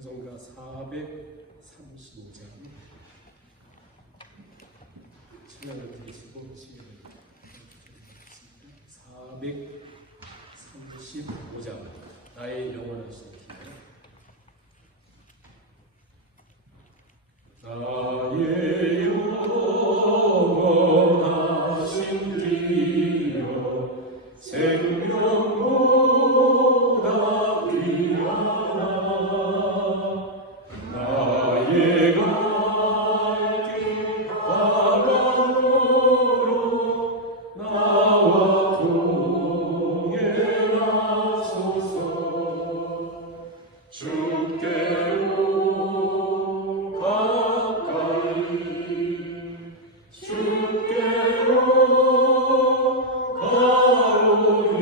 찬송가 435장 찬양을 드리시고 시간을 드리겠습니다. 435장 나의 영원하신 길. 나의 영원하신 길이여 생명보다 귀하나 나의 갈 길 바람으로 나와 동행하소서. 주께로 가까이 주께로 가오니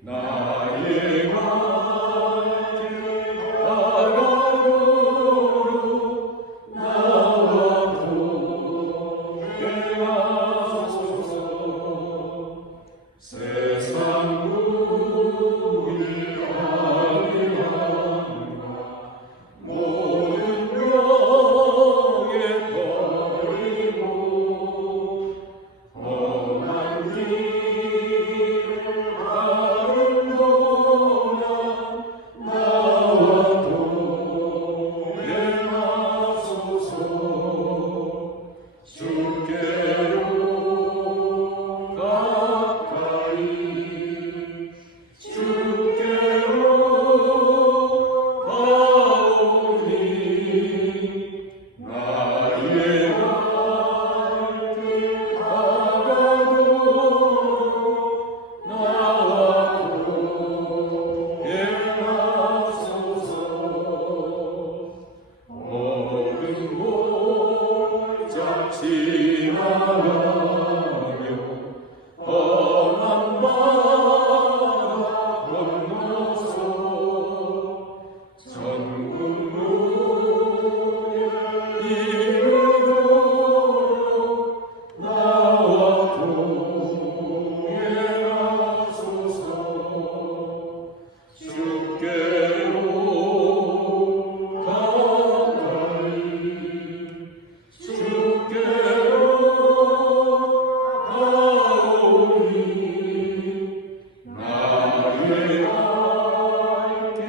나의 갈 길 바람으로 나와 동행하소서. 세상 누일 아니함과 모든 명예 버리고 험한 길을 가는도다 나와 동행하소서. 주께로 가까이 주께로 가오니 나의 갈 길 바람으로 나와 동행하소서. 모든 곳 잡지 말아며 험한 바다 건너서 전국 문을 이루도록 나와 동행하소서. 주께로 가까이 주께로 가오니 나의 갈 길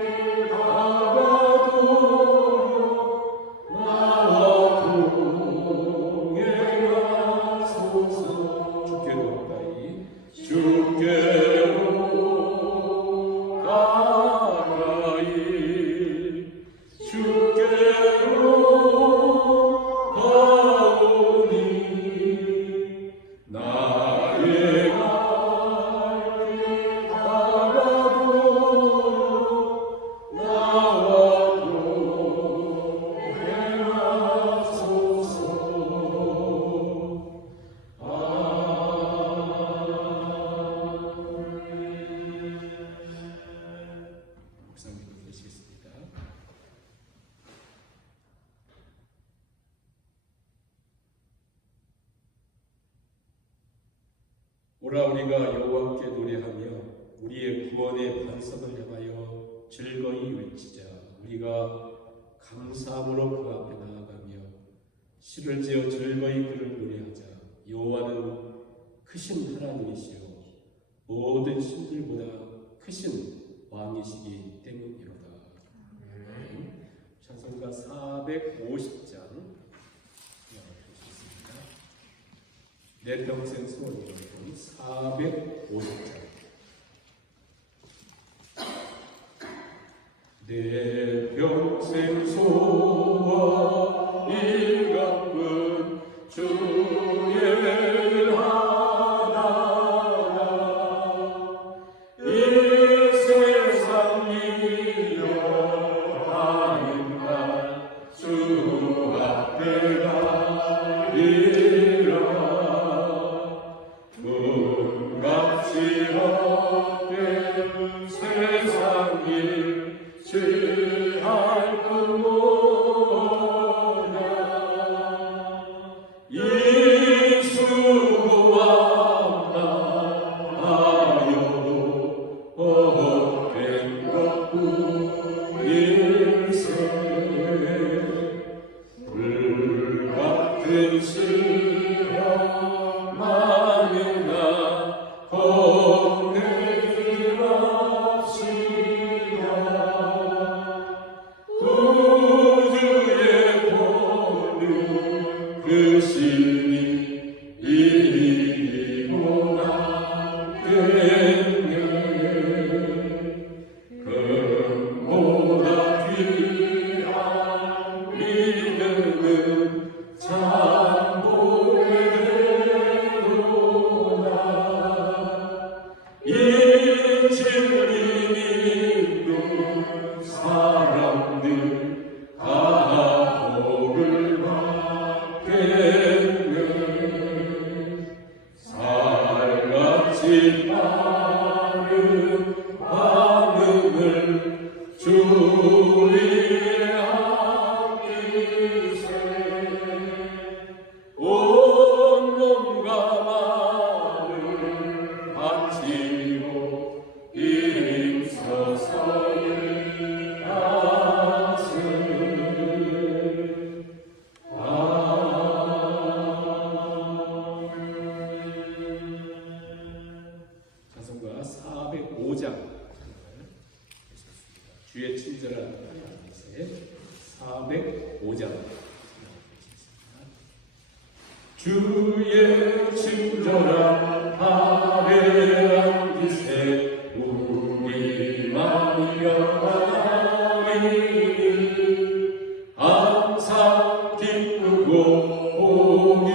바라도록 나와 동행하소서. 주께로 가까이 주께로 가까이 주께로 가오니 나의 갈 길 바라도록 나와 동행하소서. 목사님 계시겠습니다. 오라 우리가 여호와께 노래하며 우리의 구원의 반석을 향하여 즐거이 외치자. 우리가 감사함으로 그 앞에 나아가며 시를 지어 즐거이 그를 노래하자. 여호와는 크신 하나님이시요 모든 신들보다 크신 왕이시기 때문이로다. 찬송가 450장 내 평생 소원이요 450장. 내 평생 소원 이 가쁜 주의 하나라. 이 세상 일려하는 날 주 앞에 가리라. 눈같이 헛된 세상 일 취할 것보다 이 수고와 하여도 헛된 것뿐이라. 주의 친절한 하나님의 405장 주의 친절한 아뢰한 기세 우리 마음이 영원하리니 항상 기쁘고 복이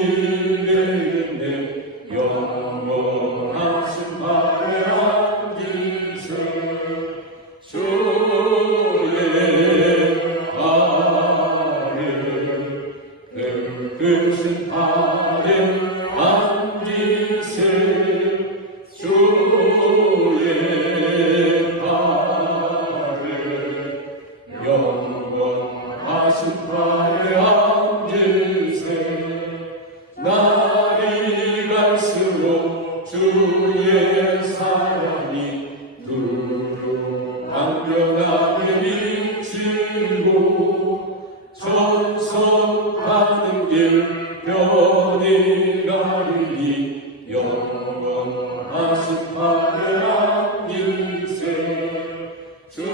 되겠네 영원하신 아뢰한 기세 주의 아뢰 크신 아뢰한 기세 주의 아뢰 영원하신 아뢰한 기세 날이 갈수록 주의 사랑이 두루 강력하게 비치고 전성하는 길 변히 가리니 영원하신 아뢰한 기세 주의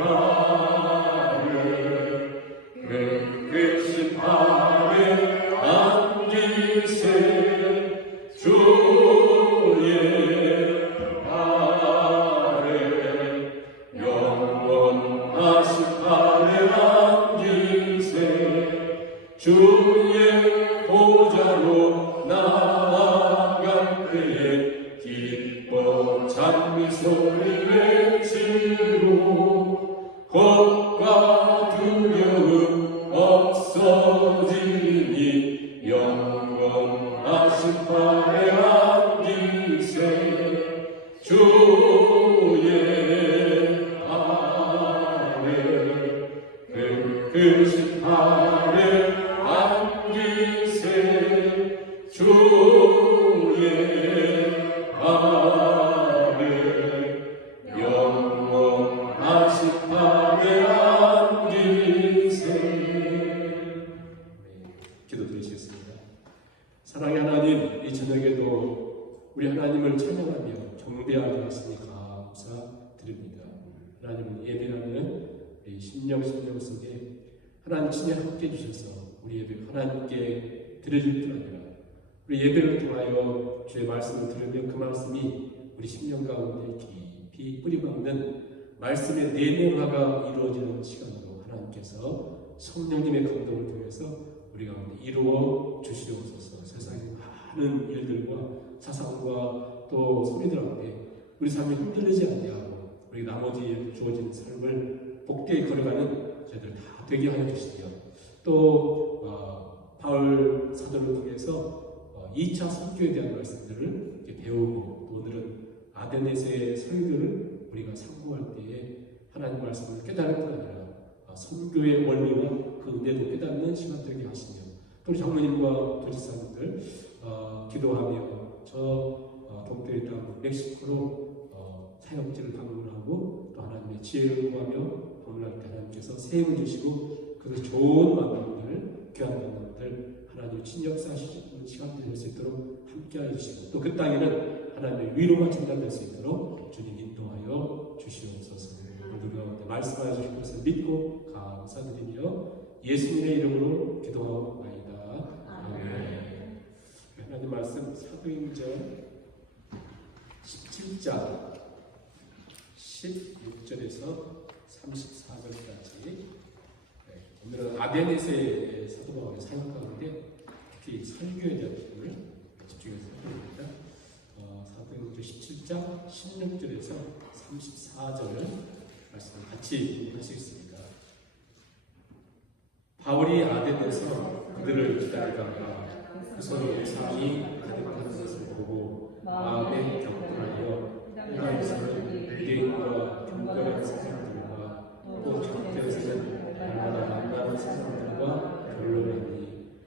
아뢰 크신 아뢰한 기세 주의 아뢰 영원하신 아뢰한 기세 주의 보좌로 나아갈 때에 기뻐 찬미 소리 외치고 겁과 두려움 없어지니 영원하신 아뢰한 기세 주의 아뢰 크신 아뢰한 기세 주의 아뢰 영원하신 아뢰한 기세. 기도 드리시겠습니다. 사랑의 하나님, 이 저녁에도 우리 하나님을 찬양하며 경배하게 하시니 감사드립니다. 하나님은 예배하는 이 심령 속에 하나님 친히 함께 해주셔서 우리 예배 하나님께 드려질 뿐 아니라 우리 예배를 통하여 주의 말씀을 들으며 그 말씀이 우리 심령 가운데 깊이 뿌리박는 말씀의 내면화가 이루어지는 시간으로 하나님께서 성령님의 감동을 통해서 우리 가운데 이루어 주시옵소서. 세상의 많은 일들과 사상과 또 소리들 앞에 우리 삶이 흔들리지 아니하고 우리 나머지 주어진 삶을 복되게 걸어가는 저희들 다 되게 하여 주시며 또 바울 사도를 통해서 2차 선교에 대한 말씀들을 배우고 또 오늘은 아데네스의 설교를 우리가 상고할 때에 하나님 말씀을 깨달을 뿐 아니라 선교의 원리와 그 은혜도 깨닫는 시간 되게 하시며 또 우리 장로님과 도지사님들 기도하며 저 동태에 있다 멕시코로 사역지를 방문하고 또 하나님의 지혜를 구하며 방문할 때 하나님께서 세임을 주시고 그것이 좋은 만남들 귀한 만남들 하나님 친역사하시는 시간 될 수 있도록 함께하여 주시고 또 그 땅에는 하나님의 위로가 전달될 수 있도록 주님 인도하여 주시옵소서. 모두 가운데 말씀하여 주신 것을 믿고 감사드리며 예수님의 이름으로 기도하옵나이다. 아멘. 하나님 말씀 사도행전 17장 16절에서 34절까지 오늘은 아데네스의 사도 바울의 사역 가운데 특히 설교에 대한 부분을 집중해서 살펴봅니다. 사도행전 17장 16절에서 34절 말씀을 같이 하시겠습니다. 바울이 아덴에서 그들을 기다리다가 후손 예상이 가득한 것을 보고 마음에 격분하여 유다에서는 유대인과 경건한 사람들과 또 곁에서는 날마다 만나는 사람들과 결론하니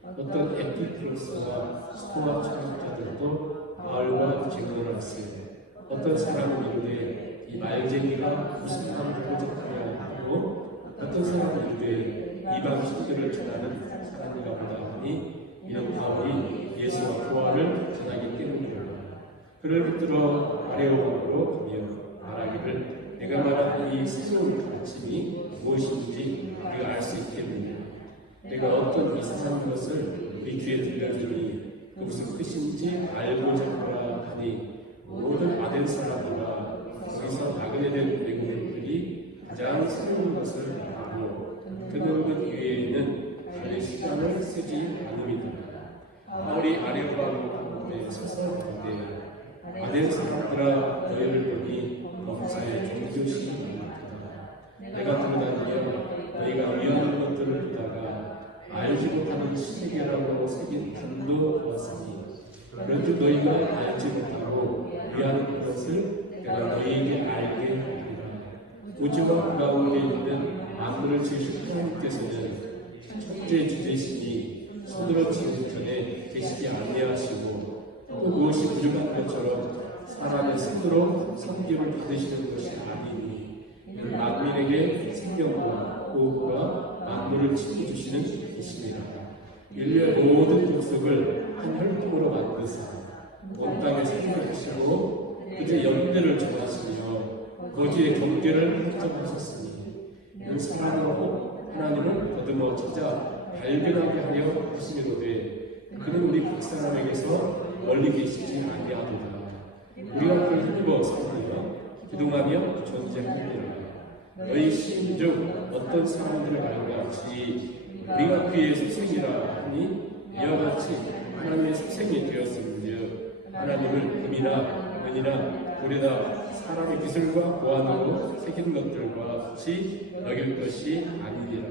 어떤 에피크로스와 스토아 철학자들도 바울과 쟁론하였으며 어떤 사람은 이르되 이 말쟁이가 무슨 말을 고집하냐 하고 어떤 사람은 이르되 이방 신들을 전하는 사람인가 보다 하니 이런 바울이 예수와 부활을 전하기 때문이라. 그를 붙들어 아레오방으로 가며 말하기를 내가 말한 이 새로운 가르침이 무엇인지 우리가 알 수 있겠느냐. 내가 어떤 이 세상 것을 우리 귀에 들려주니 그것은 끝인지 알고자 하라 하니 모든 아덴 사람이나 거기서 나그네 된 외국인들이 가장 새로운 것을 알고 그 넓은 이외에는 다른 시간을 쓰지 않음이다. 바울이 아레오바로 가운데 서서 가운데 아덴 사람들아 너희를 보니 범사에 경주시 못하다. 내가 들어다니며 너희가 위하는 것들을 보다가 알지 못하는 시계라고 새긴 단도 보았으니 그런즉 너희가 알지 못하고 위하는 것을 내가 너희에게 알게 하리라. 우주와 가운데 있는 만물을 지으신 하나님께서는 천재 주제시니 손으로 지은 전에 계시지 아니하시고 또 무엇이 부족한 것처럼 사람의 손으로 섬김을 받으시는 것이 아니니 이는 만민에게 생명과 호흡과 만물을 지켜주시는 이시니라. 인류의 모든 족속을 한 혈통으로 만드사 온 땅에 생각하시고 그제 영들을 정하시며 거지의 경계를 확정하셨으니 이는 사람으로 하나님을 더듬어 찾아 발견하게 하려 하시려되 그는 우리 각 사람에게서 멀리 계시지 아니하도다. 우리가 그를 힘입어 살리며 기동하며 존재하리라. 너희 시인 중 어떤 사람들을 알같이 우리가 그의 속생이라 하니 이와 같이 하나님의 속생이 되었음즉 하나님을 금이나 은이나 돌에다 사람의 기술과 보안으로 새긴 것들과 같이 여길 것이 아니니라.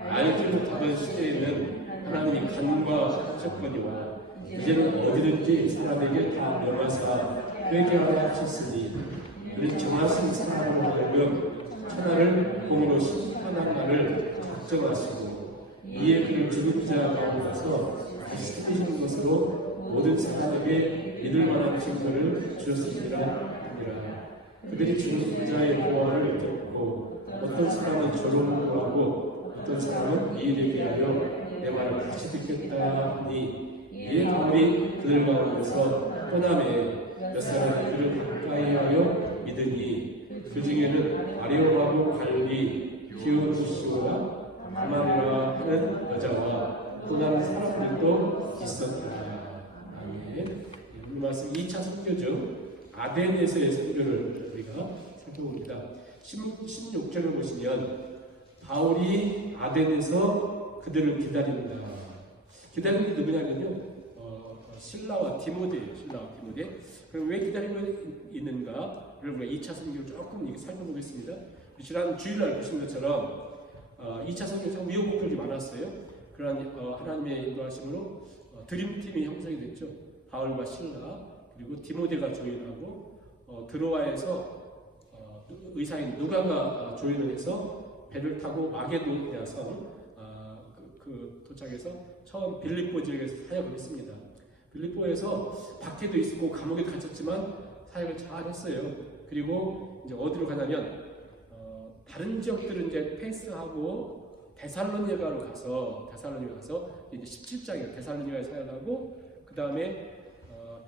알지 못하던 시대에는 하나님이 간과 하셨거니와 이제는 어디든지 사람에게 다 명하사 그에게 하라 하셨으니 이는 정하신 사람으로 하여금 천하를 공으로 심판한 날을 작정하시고 이에 그를 죽은 자 가운데서 다시 살리신 것으로 모든 사람에게 믿을 만한 증거를 주셨습니다 하니라. 그들이 죽은 자의 보화를 듣고 어떤 사람은 저로 구하고 어떤 사람은 이 일에 대하여 내 말을 다시 듣겠다 하니 이에 바울이 그들 가운데서 떠남에 몇 사람이 그를 가까이하여 믿으니 그 중에는 아레오바고 갈리 디오누시오라 가마리라 하는 여자와 또 다른 사람들도 있었다. 아멘. 이 말씀 2차 선교죠. 아덴에서의 선교를 우리가 살펴봅니다. 16절을 보시면 바울이 아덴에서 그들을 기다립니다. 기다리는 게 누구냐면요. 신라와 디모데예요. 신라와 디모데. 그럼 왜 기다리고 있는가를 우리가 2차 선교를 조금 살펴보겠습니다. 지난 주일날 보신 것처럼 2차 선교에서 우여곡절이 많았어요. 그러한 하나님의 인도하심으로 드림팀이 형성이 됐죠. 바울과 신라 그리고 디모데가 조인하고 드로아에서 의사인 누가가 조인을 해서 배를 타고 마게도니아 성 도착해서 처음 빌립보 지역에서 사역을 했습니다. 빌립보에서 박해도 있었고 감옥에 갇혔지만 사역을 잘 했어요. 그리고 이제 어디로 가냐면 다른 지역들은 이제 패스하고 데살로니가로 가서 이제 17장에 데살로니가에 사역하고 그 다음에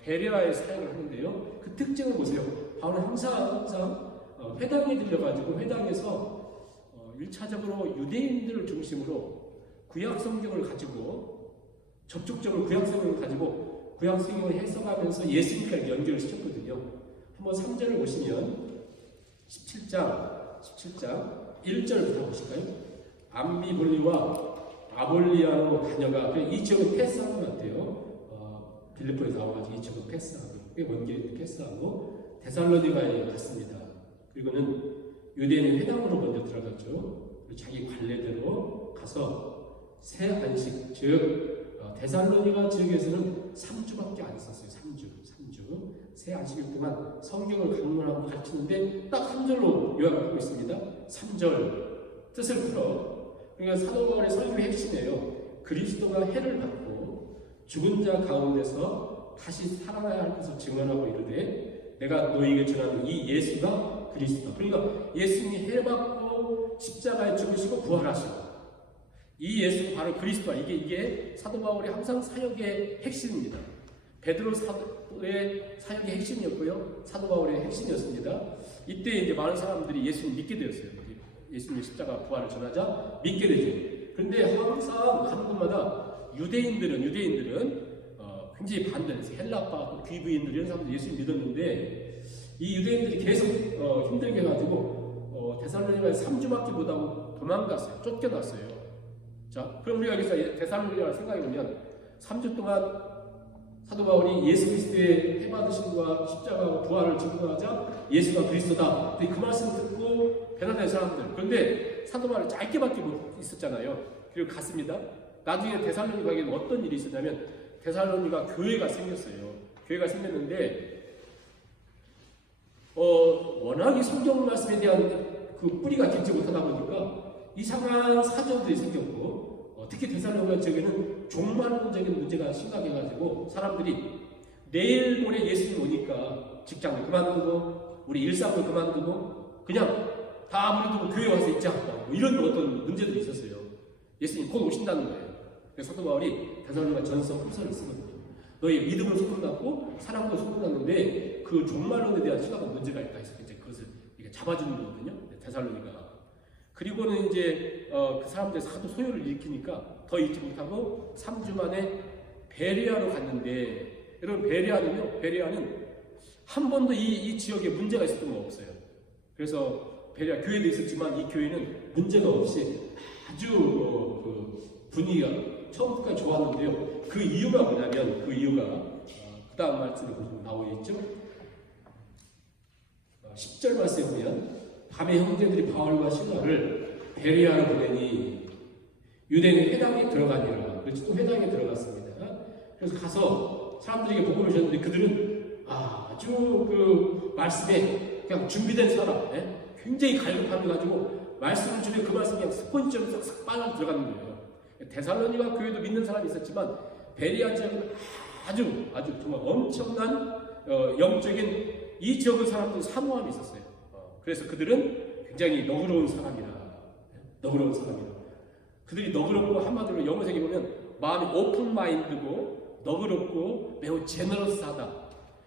베레아에 사역을 하는데요. 그 특징을 보세요. 바울은 항상 회당에 들려가지고 회당에서 1차적으로 유대인들을 중심으로 구약 성경을 가지고 적극적으로 구약 성경을 가지고 구약 성경을 해석하면서 예수님과 연결을 시켰거든요. 한번 3절을 보시면 17장 1절부터 보실까요? 암비볼리와 아볼리아로 다녀가 이 지역은 패스한 것 같아요. 빌립보에 나와가지고 이 지역은 패스하고 꽤 먼 길인데 패스하고 데살로니가에 갔습니다. 그리고는 유대인의 회당으로 먼저 들어갔죠. 그리고 자기 관례대로 가서 새 안식, 즉 데살로니가 지역에서는 3주밖에 안 있었어요. 3주. 새 안식일 동안 성경을 강론하고 가르치는데 딱 3절로 요약하고 있습니다. 3절 뜻을 풀어. 그러니까 사도 바울의 설교의 핵심이에요. 그리스도가 해를 받고 죽은 자 가운데서 다시 살아나야 할 것을 증언하고 이르되 내가 너희에게 전하는 이 예수가 그리스도다. 그러니까 예수님이 해를 받고 십자가에 죽으시고 부활하시고 이 예수가 바로 그리스도다. 이게 사도 바울이 항상 사역의 핵심입니다. 베드로 사도의 사역의 핵심이었고요. 사도 바울의 핵심이었습니다. 이때 이제 많은 사람들이 예수님 믿게 되었어요. 예수님의 십자가 부활을 전하자 믿게 되죠. 그런데 항상 가는 곳마다 유대인들은 굉장히 반대했어요. 헬라파, 귀부인들 이런 사람들 예수님 믿었는데 이 유대인들이 계속 힘들게 해가지고 데살로니가에서 3주밖에 못하고 도망갔어요. 쫓겨났어요. 자, 그럼 우리가 여기서 데살로니가를 생각해보면 3주 동안 사도 바울이 예수 그리스도의 해받으심과 십자가와 부활을 증거하자 예수가 그리스도다. 그 말씀을 듣고 변화된 사람들. 그런데 사도 바울이 짧게밖에 못 있었잖아요. 그리고 갔습니다. 나중에 데살로니가에는 어떤 일이 있었냐면 데살로니가 교회가 생겼어요. 교회가 생겼는데 워낙에 성경 말씀에 대한 그 뿌리가 깊지 못하다 보니까 이상한 사정들이 생겼고 특히 데살로니가 지역에는 종말론적인 문제가 심각해가지고 사람들이 내일 모레 예수님 오니까 직장을 그만두고 우리 일상을 그만두고 그냥 다 아무래도 교회 와서 있자 뭐 이런 어떤 문제들이 있었어요. 예수님 곧 오신다는 거예요. 그래서 사도 바울이 데살로니가 전서 흡서를 쓰거든요. 너희 믿음은 소문났고 사랑도 소문났는데 그 종말론에 대한 심각한 문제가 있다 해서 이제 그것을 잡아주는 거거든요. 데살로니가. 그리고는 이제 그 사람들의 사도 소요를 일으키니까 더 있지 못하고 3주 만에 베레아로 갔는데 여러분 베레아는 한 번도 이 지역에 문제가 있었던 거 없어요. 그래서 베레아 교회도 있었지만 이 교회는 문제가 없이 아주 그 분위기가 처음부터까지 좋았는데요. 그 이유가 뭐냐면 그 다음 말씀에 보시면 나오겠죠. 10절 말씀에 보면 밤에 형제들이 바울과 실라를 베레아로 보내니 유대인의 회당에 들어가니라. 그래서 또 회당에 들어갔습니다. 그래서 가서 사람들에게 복음을 주셨는데 그들은 아주 그 말씀에 그냥 준비된 사람, 굉장히 갈급함을 가지고 말씀을 주면 그 말씀이 그냥 스펀지처럼 싹싹 빨아 들어가는 거예요. 데살로니가 교회도 믿는 사람이 있었지만 베레아 지역은 아주 정말 엄청난 영적인 이 지역의 사람들 사모함이 있었어요. 그래서 그들은 굉장히 너그러운 사람이라. 그들이 너그럽고 한마디로 영어색에 보면 마음이 오픈 마인드고 너그럽고 매우 제너러스하다.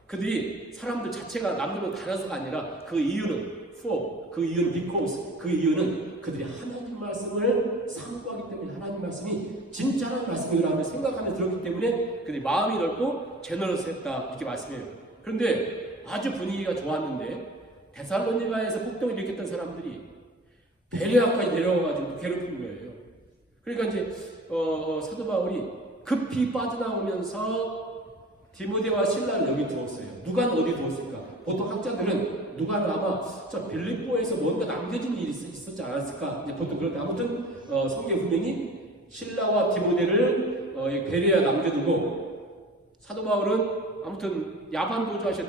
그들이 사람들 자체가 남들보다 달라서가 아니라 그 이유는 because 그 이유는 그들이 하나님 말씀을 상고하기 때문에 하나님 말씀이 진짜라는 말씀이라고 생각하며 들었기 때문에 그들이 마음이 넓고 제너러스했다 이렇게 말씀해요. 그런데 아주 분위기가 좋았는데 데살로니가에서 폭동을 일으켰던 사람들이 베레아까지 내려와가지고 괴롭힌 거예요. 그러니까 이제 사도 바울이 급히 빠져나오면서 디모데와 실라를 여기 두었어요. 누가는 어디 두었을까? 보통 학자들은 누가는 아마 저 빌립보에서 뭔가 남겨진 일이 있었지 않았을까? 이제 보통 그런데 아무튼 성경 분명히 실라와 디모데를 베레아에 남겨두고 사도 바울은 아무튼 야반 도주하셔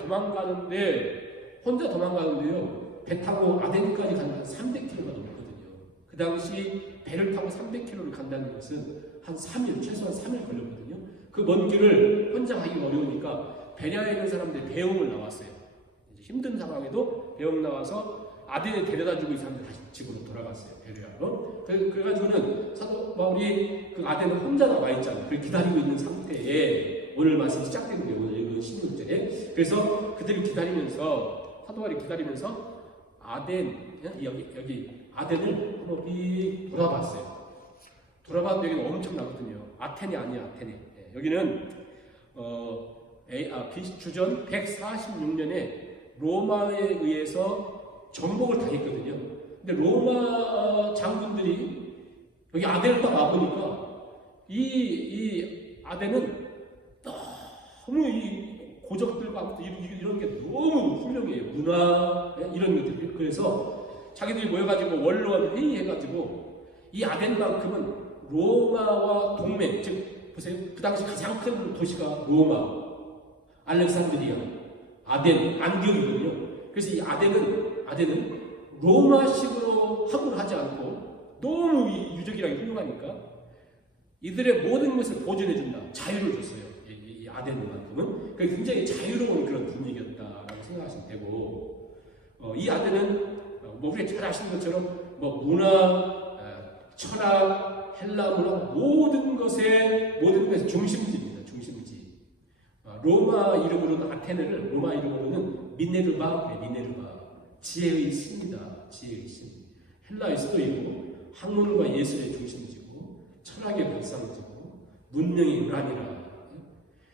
혼자 도망가는데요. 배 타고 아덴까지 가는 300km가 넘거든요. 그 당시 배를 타고 300km를 간다는 것은 한 3일, 최소한 3일 걸렸거든요. 그 먼 길을 혼자 가기 어려우니까 베레아에 있는 사람들이 배웅을 나왔어요. 이제 힘든 상황에도 배웅 나와서 아덴에 데려다주고 이 사람들 다시 집으로 돌아갔어요. 베레아로. 그래가지고는 사도 바울이 그 아덴에 혼자 남아있잖아요. 그걸 기다리고 있는 상태에 오늘 말씀이 시작된 거예요. 오늘 읽은 16절에. 그래서 그들을 기다리면서 사도 바울이 기다리면서 여기 아덴을 한번 돌아봤어요. 돌아봤는데 여기는 엄청나거든요. 아테네 아니야, 아테네. 여기는 주전 146년에 로마에 의해서 정복을 당했거든요. 근데 로마 장군들이 여기 아덴을 딱 와보니까 이 아덴은 너무 이 고적들과 이런 게 너무 훌륭해요. 문화 이런 것들. 그래서 자기들이 모여가지고 원로원 회의해가지고 이 아덴만큼은 로마와 동맹, 즉 보세요. 그 당시 가장 큰 도시가 로마, 알렉산드리아, 아덴, 안디옥이거든요. 그래서 이 아덴은 로마식으로 학을 하지 않고 너무 이 유적이랑 훌륭하니까 이들의 모든 것을 보존해준다. 자유를 줬어요. 이 아덴만큼은. 굉장히 자유로운 그런 분위기였다라고 생각하시면 되고, 이 아덴은 뭐 우리가 잘 아시는 것처럼 뭐 문화, 철학, 헬라 문화 모든 것의 중심지입니다. 중심지. 로마 이름으로는 아테네를 로마 이름으로는 미네르바, 미네르바. 지혜의 신이다. 지혜의 신. 헬라의 수도이고 학문과 예술의 중심지고 철학의 발상지고 문명의 요람이라.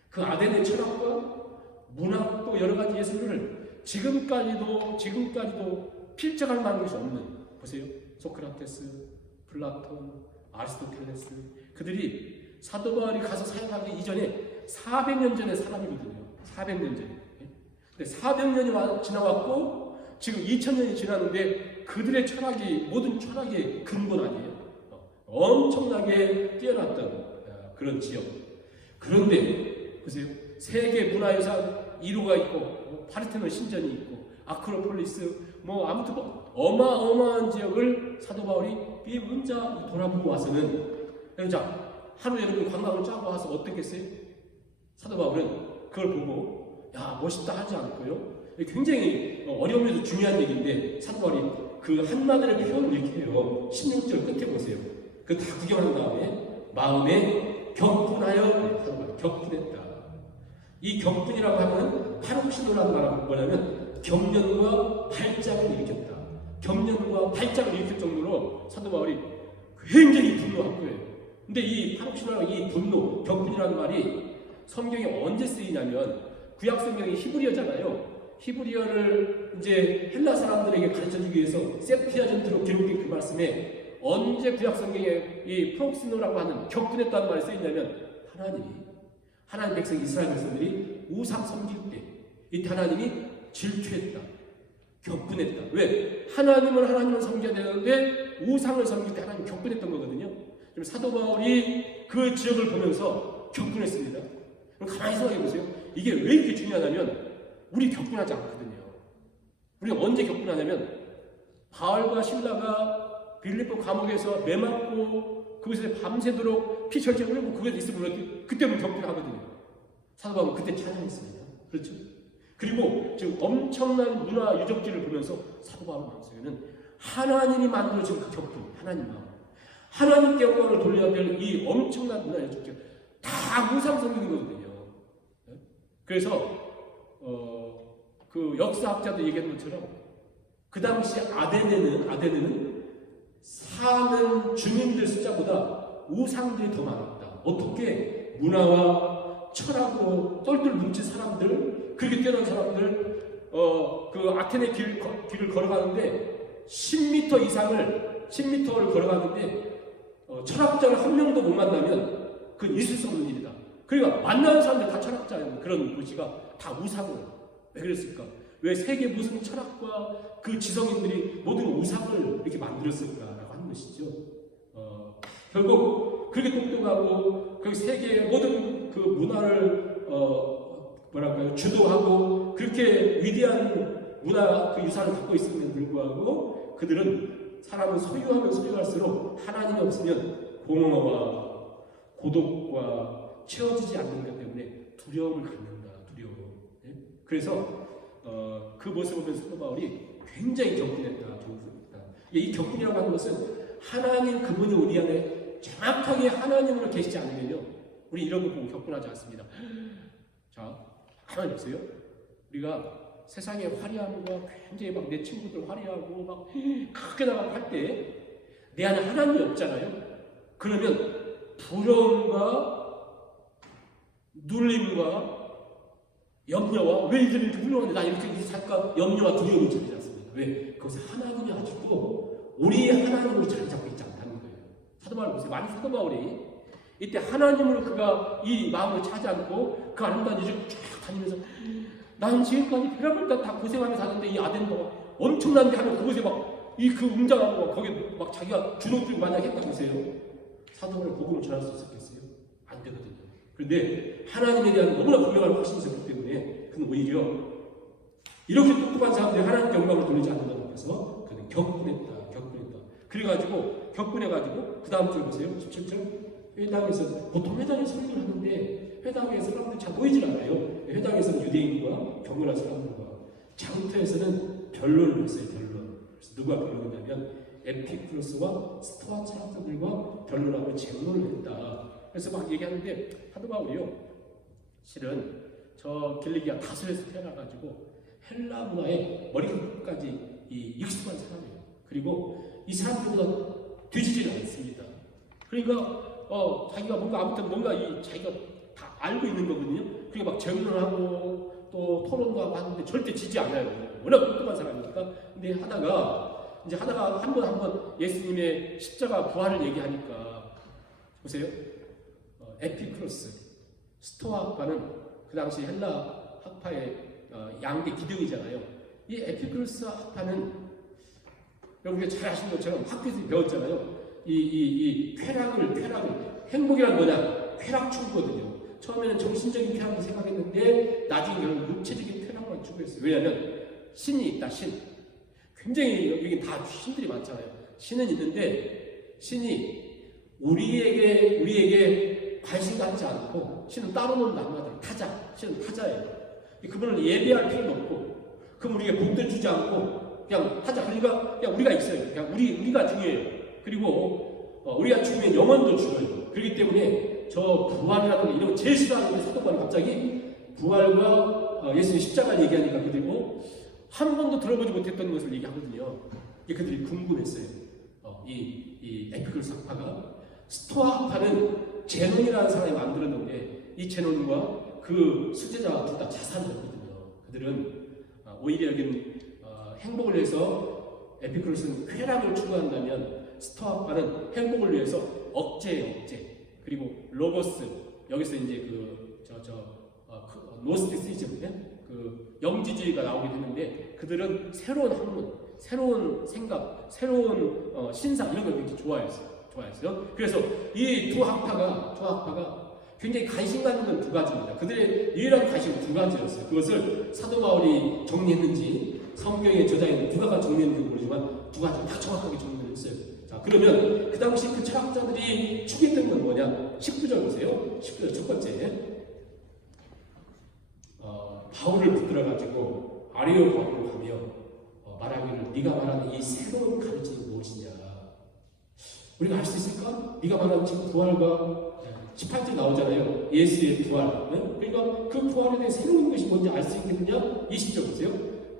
그 아테네 철학과 문학도 여러 가지 예술을 지금까지도 필적할 만한 것이 없는. 보세요. 소크라테스, 플라톤, 아리스토텔레스 그들이 사도 바울이 가서 사역하기 이전에 400년 전의 사람이거든요. 400년 전에. 근데 400년이 지나왔고 지금 2000년이 지났는데 그들의 철학이 모든 철학의 근본 아니에요. 엄청나게 뛰어났던 그런 지역. 그런데 보세요. 세계 문화유산 1호가 있고 파르테논 신전이 있고 아크로폴리스 아무튼 어마어마한 지역을 사도 바울이 이 혼자 돌아보고 와서는 자 하루 여러분 관광을 짜고 와서 어떻겠어요? 사도 바울은 그걸 보고 야 멋있다 하지 않고요. 굉장히 어려우면서 중요한 얘기인데 사도 바울이 그 한마디를 표현을 이렇게 해요. 16절 끝에 보세요. 그 다 구경한 다음에 마음에 격분하여 사도 바울이 격분했다. 이 격분이라고 하면 파록시도라는 말은 뭐냐면 경련과 발작을 일으켰다. 경련과 발작을 일으킬 정도로 사도 바울이 굉장히 분노한 거예요. 근데 이 파록시도라는 이 분노, 격분이라는 말이 성경에 언제 쓰이냐면 구약 성경이 히브리어잖아요. 히브리어를 이제 헬라 사람들에게 가르쳐주기 위해서 세프티아전트로 기록된 그 말씀에 언제 구약 성경에 이 프록시노라고 하는 격분했다는 말이 쓰이냐면 하나님 백성 이스라엘 백성들이 우상 섬길 때 이때 하나님이 질투했다. 격분했다. 왜? 하나님을 섬겨야 되는데 우상을 섬길 때 하나님 격분했던 거거든요. 그럼 사도 바울이 그 지역을 보면서 격분했습니다. 그럼 가만히 생각해 보세요. 이게 왜 이렇게 중요하냐면 우리 격분하지 않거든요. 우리가 언제 격분하냐면 바울과 실라가 빌립보 감옥에서 매맞고 그곳에서 밤새도록 피 철철 흘리고 그곳에 있으면 그때 우리 격분하거든요. 사도 바울은 그때 찬양했습니다. 그렇죠? 그리고 지금 엄청난 문화 유적지를 보면서 사도 바울 마음속에는 하나님이 만들어진 그 격분, 하나님 마음, 하나님께 영광을 돌려야 될 이 엄청난 문화 유적지 다 우상 섬기는 거거든요. 그래서 그 역사학자도 얘기한 것처럼 그 당시 아데네는 사는 주민들 숫자보다 우상들이 더 많았다. 어떻게 문화와 철학으로 똘똘 뭉친 사람들, 그렇게 뛰어난 사람들, 그 아테네 길을 걸어가는데 10m를 걸어가는데 철학자를 한 명도 못 만나면 그건 있을 수 없는 일이다. 그러니까 만나는 사람들 다 철학자인 그런 도시가 다 우상을. 왜 그랬을까? 왜 세계 무슨 철학과 그 지성인들이 모든 우상을 이렇게 만들었을까라고 하는 것이죠. 결국 그렇게 똑똑하고 그 세계의 모든 그 문화를 주도하고 그렇게 위대한 문화 그 유산을 갖고 있음에도 불구하고 그들은 사람은 소유하면 소유할수록 하나님이 없으면 공허와 고독과 채워지지 않는 것 때문에 두려움을 갖는다. 두려움. 네? 그래서 그 모습을 보면서 사도 바울이 굉장히 격분했다. 이 격분이라고 하는 것은 하나님 그분이 우리 안에 정확하게 하나님으로 계시지 않으면요 우리 이런 거 보고 격분하지 않습니다. 자, 가만히 보세요. 우리가 세상의 화려함과 굉장히 막 내 친구들 화려하고 막 크게 나가고 할 때 내 안에 하나님이 없잖아요. 그러면 부러움과 눌림과 염려와 왜 이들이 이렇게 훌륭한데 나 이렇게 잠깐 염려와 두려움이 들지 않습니다. 왜? 그것은 하나님이 아직도 우리 하나님으로 자리 잡고 있지 않다는 거예요. 사도 바울 보세요. 만약 사도 바울이 이때 하나님으로 그가 이 마음을 차지 않고 그 아름다운 여정을 쫙 다니면서 난 지금까지 별의별 다 고생하면서 사는데 이 아덴도가 엄청난 게 하면 그곳에 막 이 그 웅장하고 거기 막 자기가 주눅들고 만약 했다 보세요. 사도 바울이 복음을 전할 수 있었겠어요? 안 되거든요. 그런데 하나님에 대한 너무나 분명한 확신이 있었기 때문에 그는 오히려 이렇게 똑똑한 사람들이 하나님께 영광을 돌리지 않는다고 해서 그는 격분했다. 그래가지고 격분해가지고 그 다음 줄 보세요. 17절 회당에서 보통 회당에 설교를 하는데 회당에 사람들이 잘 모이질 않아요. 회당에서는 유대인과 경건한 사람들과 장터에서는 변론을 했어요. 변론. 그래서 누가 변론했냐면 에피쿠로스와 스토아 철학자들과 변론하고 재론을 했다. 그래서 막 얘기하는데 사도 바울이요 실은 저 길리기아 다소에서 태어나가지고 헬라 문화에 머리끝까지 이 익숙한 사람이에요. 그리고 이 사람들보다 뒤지지는 않습니다. 그러니까 자기가 뭔가 아무튼 뭔가 이 자기가 다 알고 있는 거거든요. 그러니까 막 질문을 하고 또 토론도 하고 하는데 절대 지지 않아요. 워낙 꼼꼼한 사람이니까. 근데 하다가 한 번 예수님의 십자가 부활을 얘기하니까 보세요. 에피크로스 스토아과는 그 당시 헬라 학파의 양대 기둥이잖아요. 이 에피크로스 학파는 여러분들 잘 아시는 것처럼 학교에서 배웠잖아요. 이 쾌락을 행복이란 뭐냐? 쾌락 추구거든요. 처음에는 정신적인 쾌락을 생각했는데 나중에 결국 육체적인 쾌락만 추구했어요. 왜냐하면 신이 있다. 신. 굉장히 여기 다 신들이 많잖아요. 신은 있는데 신이 우리에게 관심 갖지 않고 신은 따로 노는 악마들, 타자. 신은 타자예요. 그분을 예배할 필요도 없고 그럼 우리에게 복들 주지 않고 그냥 타자. 그러니까 그냥 우리가 있어요. 그냥 우리가 중요해요. 그리고 우리가 죽으면 영혼도 죽어요. 그렇기 때문에 저 부활이라든가 이런 거 제일 싫어하는데 사도바는 갑자기 부활과 예수님 십자가 얘기하니까 그리고 한 번도 들어보지 못했던 것을 얘기하거든요. 그들이 궁금했어요. 이 에피크로스 학파가 스토아 학파는 제논이라는 사람이 만들었는데 이 제논과 그 수제자가 둘 다 자산이었거든요. 그들은 오히려 여기는 행복을 위해서 에피크로스는 쾌락을 추구한다면 스토아 학파는 행복을 위해서 억제 그리고 로고스 여기서 이제 노스티시즘 그 영지주의가 나오게 됐는데 그들은 새로운 학문, 새로운 생각, 새로운 신상 이런 걸 굉장히 좋아했어요. 그래서 이 두 학파가 굉장히 관심 갖는 건 두 가지입니다. 그들의 유일한 관심은 두 가지였어요. 그것을 사도 바울이 정리했는지 성경의 저자인 누가가 정리했는지 모르지만 두 가지 다 정확하게 정리를 했어요. 자, 그러면 그 당시 그 철학자들이 추구했던 건 뭐냐? 19절 보세요. 19절 첫 번째. 바울을 붙들어가지고 아리오가로 가며 말하기를 네가 말하는 이 새로운 가르침이 무엇이냐? 우리가 알 수 있을까? 네가 말하는 지금 부활과 18절 나오잖아요. 예수의 부활. 그러니까 그 부활에 대해 새로운 것이 뭔지 알 수 있겠느냐? 20절 보세요.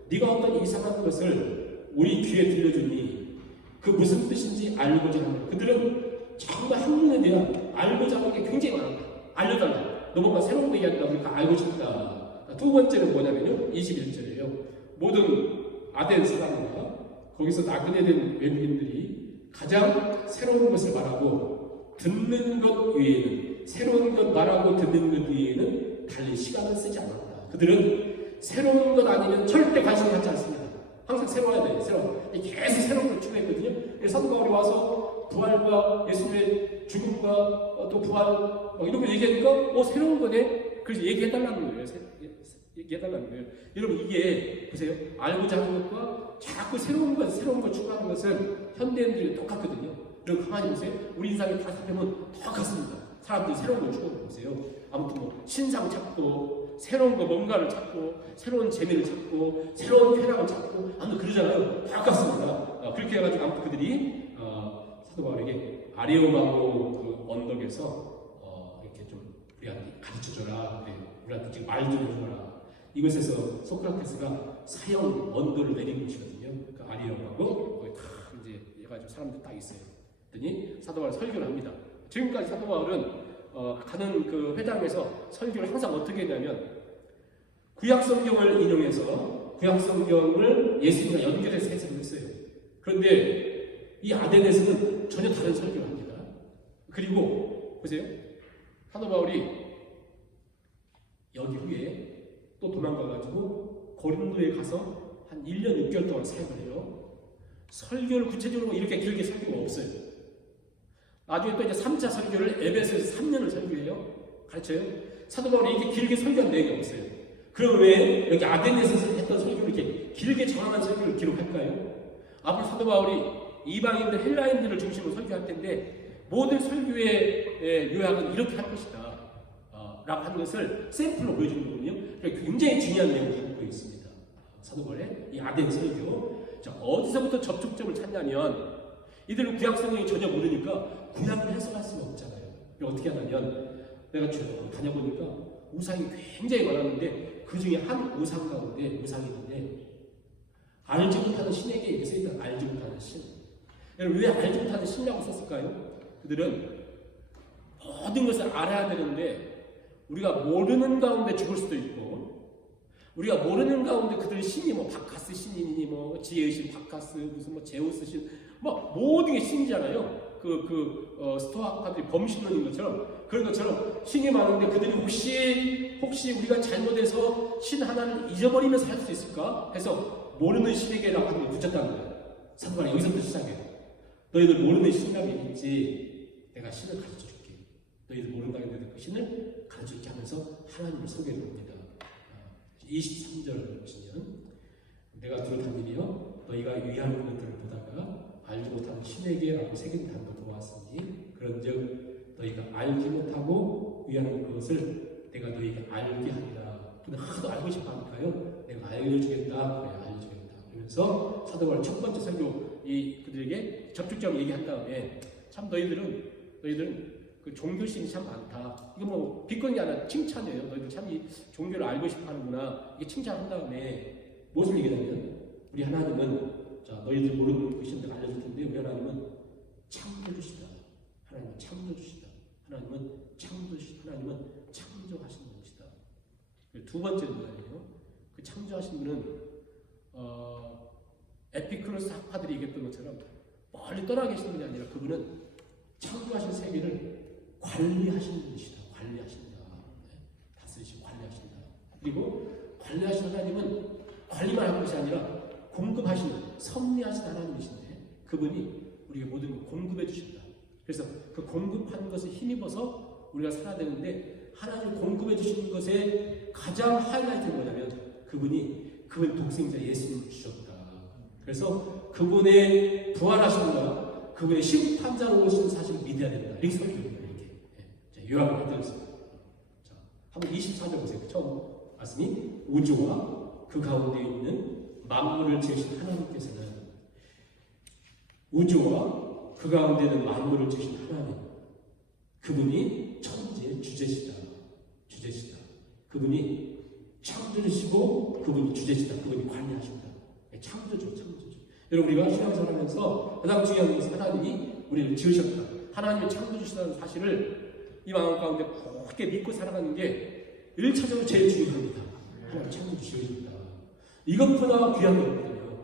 네가 어떤 이상한 것을 우리 귀에 들려주니 그 무슨 뜻인지 알고자 하는 그들은 정말 학문에 대한 알고자 하는 게 굉장히 많아. 알려달라. 너 뭔가 새로운 거 얘기한다. 그러니까 알고 싶다. 두 번째는 뭐냐면요. 21절이에요. 모든 아덴 사람과 거기서 나그네된 외국인들이 가장 새로운 것을 말하고 듣는 것 외에는 새로운 것 말하고 듣는 것 외에는 달리 시간을 쓰지 않았다. 그들은 새로운 것 아니면 절대 관심 갖지 않습니다. 항상 새로워야 돼요. 계속 새로운 걸 추구했거든요. 사도 바울이 와서 부활과 예수님의 죽음과 또 부활 이런 거 얘기하니까 새로운 거네. 그래서 얘기해달라는 거예요. 얘기해달라는 거예요. 여러분 이게 보세요. 알고자 하는 것과 자꾸 새로운 걸 추구하는 것은 현대인들이 똑같거든요. 여러분 가만히 보세요. 우리 인상이 다 살펴보면 똑같습니다. 사람들이 새로운 걸 추구하는 거세요. 아무튼 신상 찾고 새로운 거 뭔가를 찾고 새로운 재미를 찾고 새로운 쾌락을 찾고 아무튼 그러잖아요. 똑같습니다. 그렇게 해가지고 아무튼 그들이 사도 바울에게 아리오마고 그 언덕에서 이렇게 좀 우리한테 가르쳐줘라. 우리한테 지금 말 좀 해줘라. 이것에서 소크라테스가 사형 언도를 내린 것이거든요. 그 아리오마고 거기 다 이제 해가지고 사람들 딱 있어요. 그랬더니 사도 바울 설교를 합니다. 지금까지 사도 바울은 가는 그 회당에서 설교를 항상 어떻게 했냐면 구약 성경을 인용해서 구약 성경을 예수님과 연결해서 해석을 했어요. 그런데 이 아덴에서는 전혀 다른 설교를 합니다. 그리고 보세요. 사도 바울이 여기 후에 또 도망가가지고 고린도에 가서 한 1년 6개월 동안 사역을 해요. 설교를 구체적으로 이렇게 길게 설교가 없어요. 나중에 또 이제 3차 설교를 에베소에서 3년을 설교해요. 가르쳐요. 사도 바울이 이렇게 길게 설교한 내용이 없어요. 그럼 왜 여기 아덴에서 했던 설교를 이렇게 길게 장황한 설교를 기록할까요? 앞으로 사도 바울이 이방인들 헬라인들을 중심으로 설교할 텐데 모든 설교의 요약은 이렇게 할 것이다. 라고 하는 것을 샘플로 보여주는 거거든요. 굉장히 중요한 내용을 갖고 있습니다. 사도 바울의 이 아덴 설교. 자, 어디서부터 접촉점을 찾냐면 이들은 구약 성경이 전혀 모르니까 구약을 해석할 수가 없잖아요. 어떻게 하냐면 내가 쭉 다녀보니까 우상이 굉장히 많았는데 그 중에 한 우상 가운데 우상이 있는데 알지 못하는 신에게 이렇게 쓰였던 알지 못하는 신. 여러분 왜 알지 못하는 신이라고 썼을까요? 그들은 모든 것을 알아야 되는데 우리가 모르는 가운데 죽을 수도 있고 우리가 모르는 가운데 그들 신이 뭐 바카스 신이니 뭐 지혜의 신 바카스 무슨 뭐 제우스 신 뭐 모든 게 신이잖아요. 스토아파들이 범신론인 것처럼 그런 것처럼 신이 많은데 그들이 혹시 우리가 잘못해서 신 하나를 잊어버리면서 할 수 있을까 해서 모르는 신에게라고 하는 걸 붙였다는 거예요. 사도가 여기서부터 시작해요. 너희들 모르는 신이라면 있지 내가 신을 가르쳐 줄게. 너희들 모른다고 했는데 그 신을 가르쳐 줄게 하면서 하나님을 소개해 봅니다. 23절 보시면 내가 들었던 일이요 너희가 위하는 것들을 보다가 알지 못하는 신에게라고 새긴 단도 보았으니 그런즉 너희가 알지 못하고 위하는 것을 내가 너희에게 알게 하리라. 근데 하도 알고 싶어 하니까요 내가 알려주겠다. 그래 알려주겠다. 그러면서 사도 바울 첫 번째 설교 그들에게 적극적으로 얘기한 다음에 참 너희들은 그 종교심이 참 많다. 이거 뭐 비건이 아니라 칭찬이에요. 너희들 참 이 종교를 알고 싶어 하는구나. 이게 칭찬한 다음에 무엇을 얘기하냐면 우리 하나님은 자 너희들 모르는 것인데 알려줄 텐데 우리 하나님은 창조주시다. 하나님은 창조주시다. 하나님은 창조주시다. 하나님은 창조하신 분이시다. 두 번째는 뭐예요? 그 창조하신 분은 에피크로스 학파들이 얘기했던 것처럼 멀리 떠나 계신 분이 아니라 그분은 창조하신 세계를 관리하시는 분이시다. 관리하신다. 다스리시고 관리하신다. 그리고 관리하신 하나님은 관리만 하는 것이 아니라 공급하시는 섭리하신 하나님이신데 그분이 우리에게 모든 걸 공급해 주신다. 그래서 그 공급하는 것에 힘입어서 우리가 살아야 되는데 하나님 공급해 주시는 것에 가장 하이라이트는 뭐냐면 그분 독생자 예수님을 주셨다. 그래서 그분의 부활하심과 그분의 심판자로 오신 사실을 믿어야 된다. 이렇게 설교합니다. 이렇게 요약을 해드렸습니다. 자, 한번 24절 보세요. 처음 말씀이 우주와 그 가운데 있는 만물을 지으신 하나님께서는 우주와 그 가운데 있는 만물을 지으신 하나님 그분이 천지의 주제시다. 그분이 창조주시고 그분이 주제시다. 그분이 관리하신다. 창조주. 여러분 우리가 신앙생활하면서 가장 중요한 것은 하나님이 우리를 지으셨다. 하나님이 창조주시다는 사실을 이 마음 가운데 굳게 믿고 살아가는 게 1차적으로 제일 중요합니다. 하나님 창조주시다. 이것보다 귀한 게 없거든요.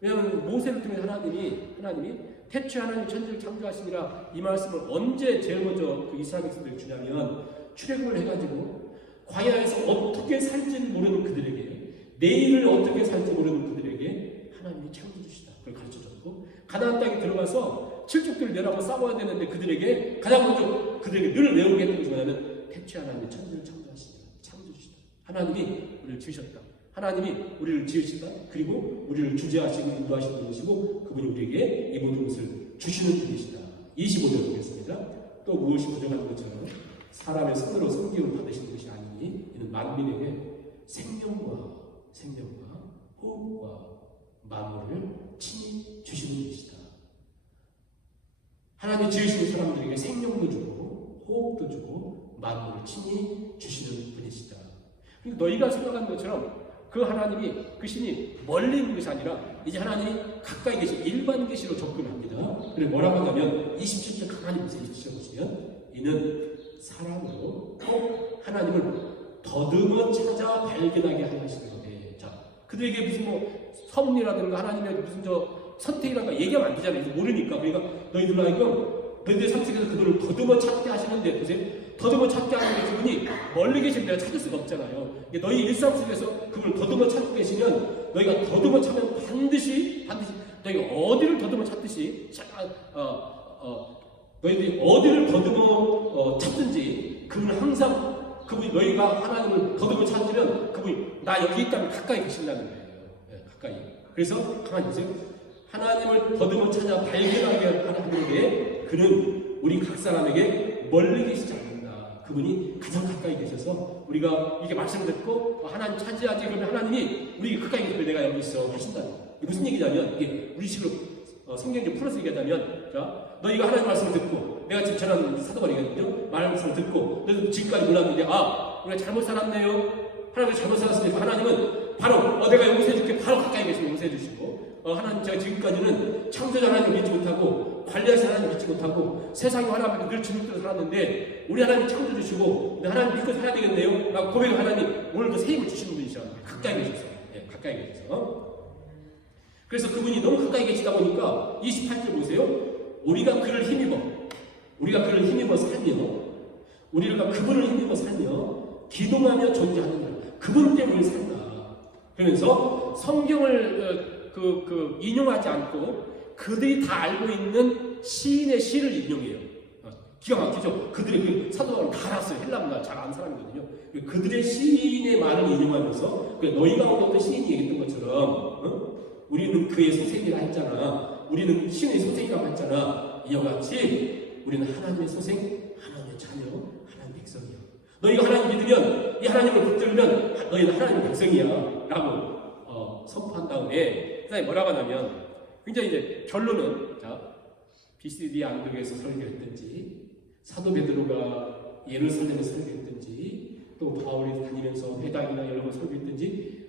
왜냐하면 모세를 통해 하나님이 태초에 하나님 천지를 창조하시니라 이 말씀을 언제 제일 먼저 그 이스라엘 백성들에게 주냐면 출애굽을 해가지고 광야에서 어떻게 살지를 모르는 그들에게 내일을 어떻게 살지 모르는 그들에게 하나님이 창조주시다. 그걸 가르쳐줬고 가나안 땅에 들어가서 칠족들을 내라고 싸워야 되는데 그들에게 가장 먼저 그들에게 늘 외우게 했던 것이 뭐냐면 태초에 하나님이 천지를 창조하시다. 창조주시다. 하나님이 우리를 지으셨다. 하나님이 우리를 지으시다. 그리고 우리를 주재하시고 인도하시는 분이시고 그분이 우리에게 이 모든 것을 주시는 분이시다. 25절 보겠습니다. 또 무엇이 부족한 것처럼 사람의 손으로 섬김을 받으시는 것이 아니니 이는 만민에게 생명과 호흡과 만물을 친히 주시는 분이시다. 하나님이 지으신 사람들에게 생명도 주고 호흡도 주고 만물을 친히 주시는 분이시다. 그러니까 너희가 생각하는 것처럼 그 하나님이 그 신이 멀리 있는 것이 아니라 이제 하나님이 가까이 계신 일반 계시로 접근합니다. 그리고 뭐라고 하냐면 27절 가만히 보세요. 보시면 이는 사람으로 꼭 하나님을 더듬어 찾아 발견하게 하시는 거예요. 자, 그들에게 무슨 뭐 섭리라든가 하나님의 무슨 선택이라든가 얘기하면 안 되잖아요. 모르니까. 그러니까 너희들 하여금 너희들 상식에서 그들을 더듬어 찾게 하시는데 보세요. 더듬어 찾게 하는데 그분이 멀리 계신 데가 찾을 수가 없잖아요. 너희 일상 속에서 그분을 더듬어 찾고 계시면 너희가 더듬어 찾으면 반드시 너희가 어디를 더듬어 찾듯이 너희들이 어디를 더듬어 찾든지 그분은 항상 그분이 너희가 하나님을 더듬어 찾으면 그분이 나 여기 있다면 가까이 계신다는 거예요. 네, 가까이. 그래서 가만히 보세요. 하나님을 더듬어 찾아 발견하게 하는 게 그는 우리 각 사람에게 멀리 계시지 않는다. 그분이 가장 가까이 계셔서 우리가 이렇게 말씀을 듣고 하나님 찾아야지 그러면 하나님이 우리 가까이 계시면 내가 여기 있어 하신다. 이게 무슨 얘기냐면 이게 우리 식으로 성경을 풀어서 얘기하자면 자 너희가 하나님 말씀을 듣고 내가 지금 전하는 사도가 얘기하거든요. 말씀을 듣고 너희도 지금까지 몰랐는데 우리가 잘못 살았네요. 하나님 잘못 살았으니까 하나님은 바로 내가 용서해 줄게 바로 가까이 계시면 용서해 주시고 하나님 제가 지금까지는 창조자 하나님 믿지 못하고 관리하신 하나님 믿지 못하고 세상에 하나님 늘 주눅들어 살았는데 우리 하나님 창조주시고 하나님 믿고 살아야 되겠네요. 라고 고백을 하나님 오늘도 새 힘을 주시는 분이셔. 가까이 계셔서 가까이 계셔서 그래서 그분이 너무 가까이 계시다 보니까 28절 보세요. 우리가 그를 힘입어 살며 우리가 그분을 힘입어 살며 기도하며 존재하는 날 그분 때문에 산다. 그러면서 성경을 인용하지 않고 그들이 다 알고 있는 시인의 시를 인용해요. 기가 막히죠. 그들이 그 사도바울을 다 알았어요. 헬라 문화 잘 아는 사람이거든요. 그들의 시인의 말을 인용하면서 너희 가운데 어떤 시인이 얘기했던 것처럼 우리는 그의 소생이라 했잖아. 우리는 신의 소생이라고 했잖아. 이와 같이 우리는 하나님의 소생, 하나님의 자녀, 하나님의 백성이야. 너희가 하나님 믿으면 이 하나님을 붙들면 너희는 하나님의 백성이야 라고 선포한 다음에 그다음에 뭐라고 하냐면 굉장히 이제 결론은 BCD 안동에서 설교했든지 사도 베드로가 예루살렘에서 설교했든지 또 바울이 다니면서 회당이나 이런 걸 설교했든지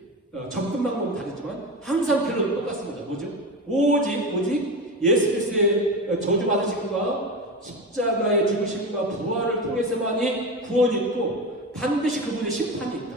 접근 방법은 다르지만 항상 결론은 똑같습니다. 뭐죠? 오직 예수 그리스도의 저주받으심과 십자가의 죽으심과 부활을 통해서만이 구원이 있고 반드시 그분의 심판이 있다.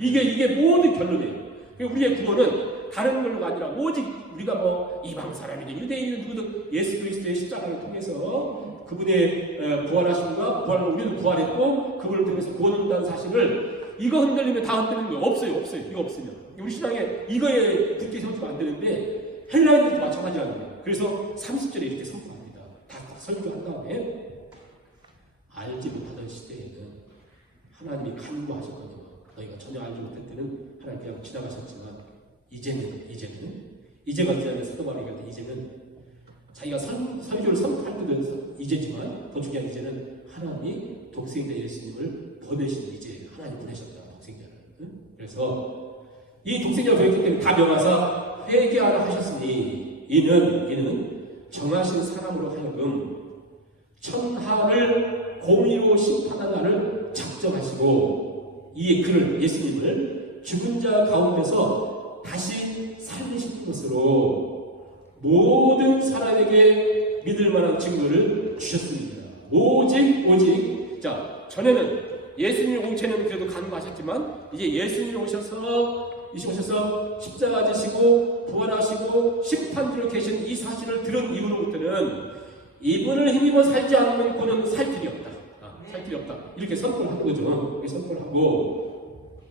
이게 모든 결론이에요. 우리의 구원은 다른 걸로가 아니라 오직 우리가 이방 사람이든 유대인이든 누구든 예수 그리스도의 십자가를 통해서 그분의 부활하심과 부활로 우리는 부활했고 그분을 통해서 구원을 얻는다는 사실을 이거 흔들리면 다 흔들리는 거예요. 없어요. 이거 없으면 우리 신앙에 이거에 굳게 세워지면 안 되는데 헬라인들도 마찬가지라는 거예요. 그래서 30절에 이렇게 선포합니다. 다 설교한 다음에 알지 못하던 시대에는 하나님이 간구하셨거든요. 너희가 전혀 알지 못할 때는 하나님 그냥 지나가셨지만 이제가 기다려 사도 바울이 얘기할 이제는 자기가 설교를 선포할 때도 이제지만 더 중요한 이제는 하나님이 독생자 예수님을 보내신 이제 하나님 보내셨다 독생자를. 그래서 이 독생자가 보냈기 때문에 다 명하사 회개하라 하셨으니 이는 정하신 사람으로 하여금 천하를 공의로 심판한 날을 작정하시고 이 그를 예수님을 죽은 자 가운데서 다시 살리신 것으로 모든 사람에게 믿을 만한 증거를 주셨습니다. 오직 전에는 예수님 공체는 그래도 간구하셨지만 이제 예수님이 오셔서 십자가 지시고 부활하시고 심판주로 계신 이 사실을 들은 이후로부터는 이분을 힘입어 살지 않으면 그는 살 길이 없다. 살 길이 없다. 이렇게 선포를 한 거죠. 선포를 하고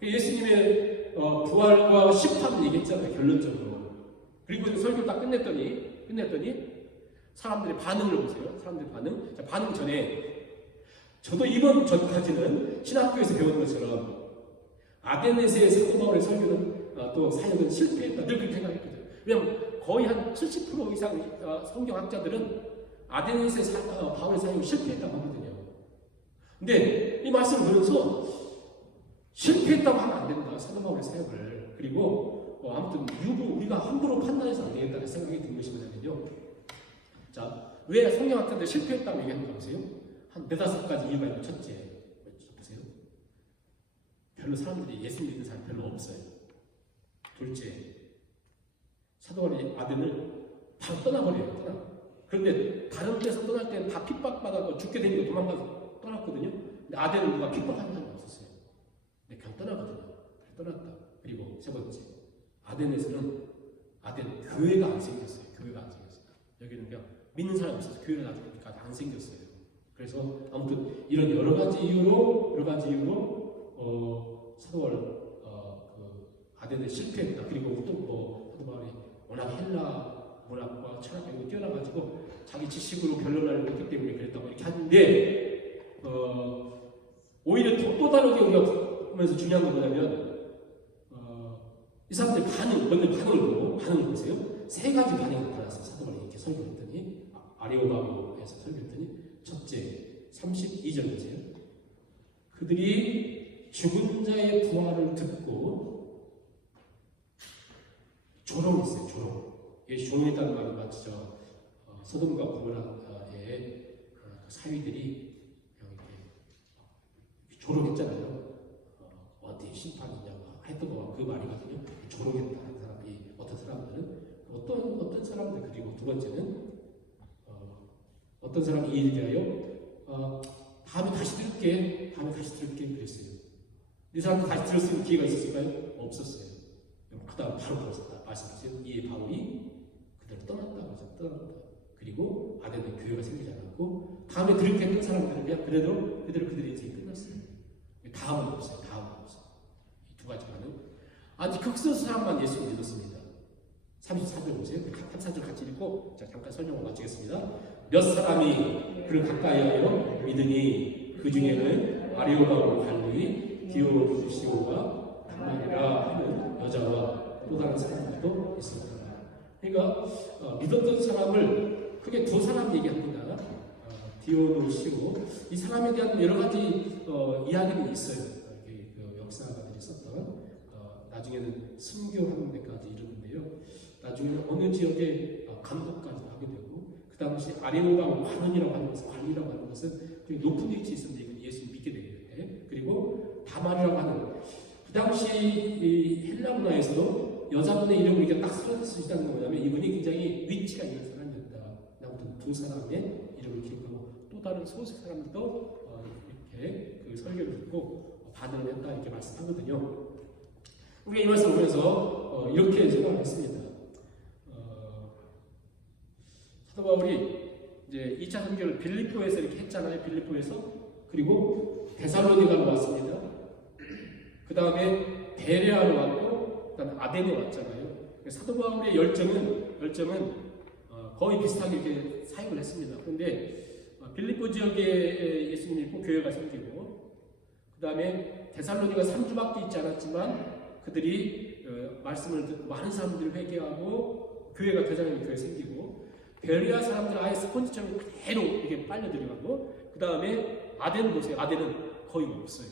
예수님의 부활과 심판을 얘기했잖아요. 결론적으로. 그리고 설교를 딱 끝냈더니 사람들의 반응을 보세요. 사람들의 반응. 자, 반응 전에 저도 이번 전까지는 신학교에서 배운 것처럼 아데네스의 사도 바울의 설교는 또 사역은 실패했다. 늘 그렇게 생각했거든요. 왜냐하면 거의 한 70% 이상 성경학자들은 아데네스의 바울의 사역이 실패했다고 하거든요. 근데 이 말씀을 들으면서 실패했다고 하면 안 된다. 사도 바울의 사역을. 그리고 아무튼 우리가 함부로 판단해서 안 되겠다는 생각이 든 것이 뭐냐면요. 자, 왜 성경학자들 실패했다고 얘기하는지 아세요? 한 4-5가지 이유가 있고 첫째, 보세요. 별로 사람들이 예수 믿는 사람 별로 없어요. 둘째, 사도 바울의 아들을 바로 떠나버려요. 그런데 다른 데서 떠날 때는 다 핍박받아서 죽게 되니까 도망가서 떠났거든요. 근데 아들은 누가 핍박하는 사람이 없었어요. 근데 그냥 떠나거든요. 떠났다. 그리고 세 번째, 아덴에서는 교회가 안 생겼어요. 여기는 그냥 믿는 사람이 없어서 교회가 아직까지 안 생겼어요. 그래서 아무튼 이런 여러 가지 이유로 사도 바울 아덴에 실패했다. 그리고 또 사도 바울이 워낙 헬라 문학과 철학적으로 뛰어나가지고 자기 지식으로 결론을 했기 때문에 그랬다고 이렇게 하는데 오히려 또 다르게 우리가 보면서 중요한 건 뭐냐면 이 사람들의 반응을 보세요. 3가지 반응이 나타났어요. 사도 바울이 이렇게 설교했더니 아레오바고에서 설교했더니 첫째 32절 보세요. 그들이 죽은 자의 부활을 듣고 조롱했어요. 조롱했다는 말은 마치 소돔과 고모라의 사위들이 이렇게 조롱했잖아요. 어디 심판이냐고 했던 거 그 말이거든요. 조롱했다는 사람이 어떤 사람들은 어떤 사람들 그리고 두 번째는 어떤 사람이 이에 대하여 다음에 다시 들을게 그랬어요. 이 사람들 다시 들을 수 있는 기회가 있었을까요? 없었어요. 그 다음 바로 말씀하세요. 이 바울이 그대로 떠났다. 그리고 아덴에 교회가 생기지 않았고 다음에 그렇게 했던 사람들은 그냥 그대로 그들의 인생이 끝났어요. 다음은 없어요. 이 두 가지만은 아주 극소수 사람만 예수를 믿었습니다. 34절 보세요. 34절 같이 읽고 자, 잠깐 설명을 마치겠습니다. 몇 사람이 그를 가까이하여 믿으니 그 중에는 아리오가고 갈리 디오시오가 다말이라 하는 여자와 또 다른 사람들도 있었다. 그러니까 믿었던 사람을 크게 두 사람 얘기합니다. 디오시오 이 사람에 대한 여러 가지 이야기는 있어요. 그 역사가들이 썼던 나중에는 순교하는 데까지 이르는데요. 나중에는 어느 지역에 감독까지 하게 되고 그 당시 아리오가고 관원이라고 하는 것은 굉장히 높은 위치에 있었는데 이건 예수를 믿게 되는데 그리고 다말이라고 하는 그 당시 이 헬라 문화에서도 여자분의 이름을 이렇게 딱 쓰시다는 건 뭐냐면 이분이 굉장히 위치가 있는 사람이었다. 아무튼 두 사람의 이름을 기록하고 또 다른 소수 사람들도 이렇게 그 설교를 듣고 반응을 했다 이렇게 말씀하거든요. 우리가 이 말씀을 보면서 이렇게 생각했습니다. 사도 바울이 이제 2차 선교를 빌립보에서 이렇게 했잖아요. 빌립보에서 그리고 데살로니가로 왔습니다. 그 다음에 베레아로 왔고 그 다음에 아덴에 왔잖아요. 사도 바울의 열정은 거의 비슷하게 이렇게 사역을 했습니다. 그런데 빌립보 지역에 예수님 믿고 교회가 생기고 그 다음에 데살로니가 3주밖에 있지 않았지만 그들이 말씀을 듣고 많은 사람들을 회개하고 교회가 대장님 교회 생기고 베레아 사람들 아예 스폰지처럼 그대로 이렇게 빨려 들어가고 그 다음에 아덴 보세요. 아덴은 거의 없어요.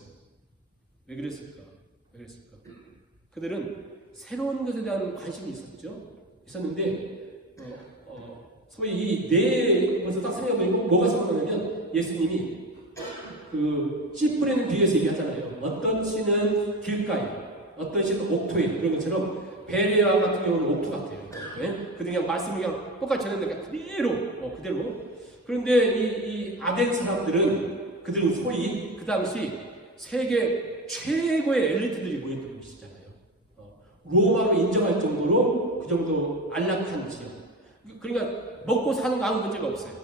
왜 그랬을까? 그들은 새로운 것에 대한 관심이 있었는데 소위 이 네 것을 딱 생각해보면 뭐가 생각나냐면 예수님이 그 씨 뿌리는 뒤에서 얘기하잖아요. 어떤 씨는 길가에 어떤 씨는 옥토에 그런 것처럼 베레아 같은 경우는 옥토 같아요. 네? 그냥 말씀을 그냥 똑같이 전했는데 그대로. 그런데 이 아덴 사람들은 그들은 소위 그 당시 세계 최고의 엘리트들이 모였던 곳이잖아요. 로마로 인정할 정도로 그 정도 안락한 지역. 그러니까 먹고 사는 거 아무 문제가 없어요.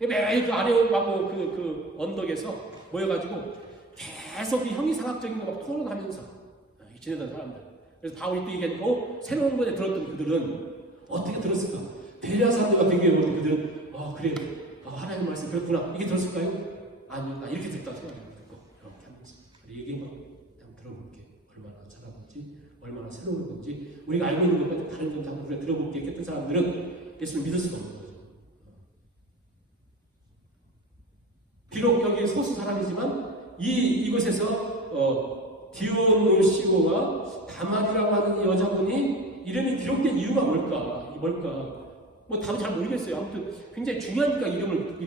매일 그 아래하고 그 언덕에서 모여가지고 계속 형이상학적인 거 막 토론하면서 지내던 사람들. 그래서 바울이 또 얘기하고 새로운 것에 들었던 그들은 어떻게 들었을까? 베레아 사람들과 비교해보면 그들은 그래 하나님 말씀 그렇구나 이게 들었을까요? 아니요 나 이렇게 듣다 생각해요. 이렇게 하면서 얘기한 거 그냥 들어볼게. 얼마나 잘하는지 얼마나 새로운 건지 우리가 알고 있는 것과 다른 점 한번 우리가 들어볼게 했던 사람들은 예수를 믿을 수가 없는 거죠. 비록 여기 소수 사람이지만 이곳에서 디오노시고와 다말이라고 하는 여자분이 이름이 기록된 이유가 뭘까? 뭐 답은 잘 모르겠어요. 아무튼 굉장히 중요하니까 이름을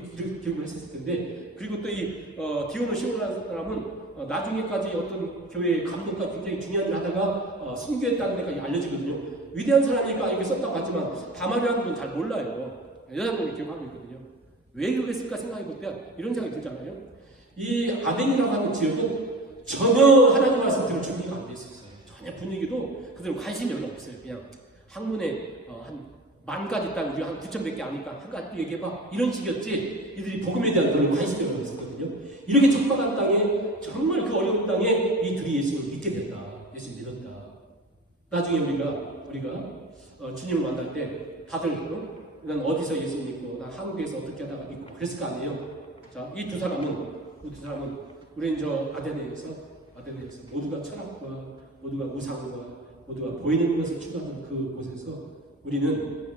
기록을 했었을 텐데 그리고 또 이 디오노시고라는 사람은 나중에까지 어떤 교회의 감독과 굉장히 중요한 일을 하다가 순교했다는 데까지 알려지거든요. 위대한 사람이니까 이렇게 썼다고 하지만 다말이라는 건 잘 몰라요. 여자분이 기록하고 있거든요. 왜 그랬을까 생각해볼 때 이런 생각이 들잖아요. 이 아덴이라고 하는 지역은 전혀 하나님 말씀 들을 준비가 안 돼 있었어요. 전혀 분위기도 그들은 관심이 별로 없어요. 그냥 학문에 한 10,000가지 땅 우리가 한 9,100개 아니까 한 가지 얘기해봐 이런 식이었지 이들이 복음에 대한 그런 관심이 별로 없었거든요. 이렇게 촉박한 땅에 정말 그 어려운 땅에 이 둘이 예수님을 믿게 됐다. 예수 믿었다. 나중에 우리가 주님을 만날 때 다들 난 어디서 예수 믿고 난 한국에서 어떻게 하다가 믿고 그랬을 거 아니에요. 자, 이 두 사람은 우리는 저 아덴에서 모두가 철학과 모두가 우상과 모두가 보이는 것을 추구하는 그곳에서 우리는